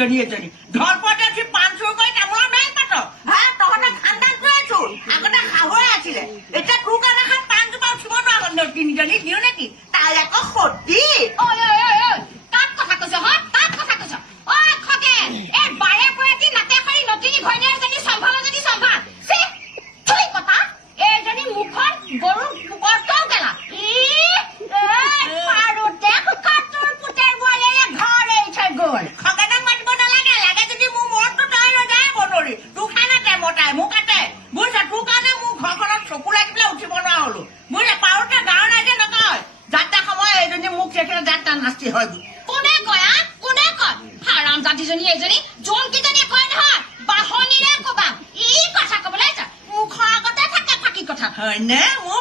ইজনী এজনী ধৰপতে উঠি পাণ চুৰ কৰি তামোলৰ বেল পাত হা তহঁতে খানদান কৰি আছো আগতে শাহুৱে আছিলে এতিয়া তোৰ কাৰণে খাই পাণজোপা উঠিব নোৱাৰো তিনিজনী দিও নেকি তাই আকৌ সতী তাত কথা কৈছ তাত কথা কৈছ খগেন এই বাৰে পৰাটি নাতে খাৰি নতুনি ঘৈণীয়েৰজনী চম্ভাল যদি চম্ভাল থৈ কথা এইজনী মুখত গৰু পোকৰটোও গেলা পাৰোতে তোৰ পুতেৰ বোৱাৰীয়ে ঘৰ এৰি থৈ গ'ল খগেনক মাতিব নালাগে লাগে যদি মোৰ মূৰতটো তই ৰজাই বনৰি তোৰ খাই নাতে মতাই মোক কাটে বুজিছ তোৰ কাৰণে মোৰ ঘৰখনত চকু লাগি পেলাই উঠিব নোৱাৰা হলো বুজিছ পাৰোতে গাঁৱৰ ৰাইজে নকয় যাত্ৰা সময় এইজনী মোক সেইখিনি যাত্ৰা নাস্তি হয় কোনে কয় হাৰাম জাতিজনী এইজনী যোনকেইজনী কয় নহয় বাহনিৰে কবা ই কথা কবলৈ যা মুখৰ আগতে থাকে ফাঁকি কথা হয়নে মোৰ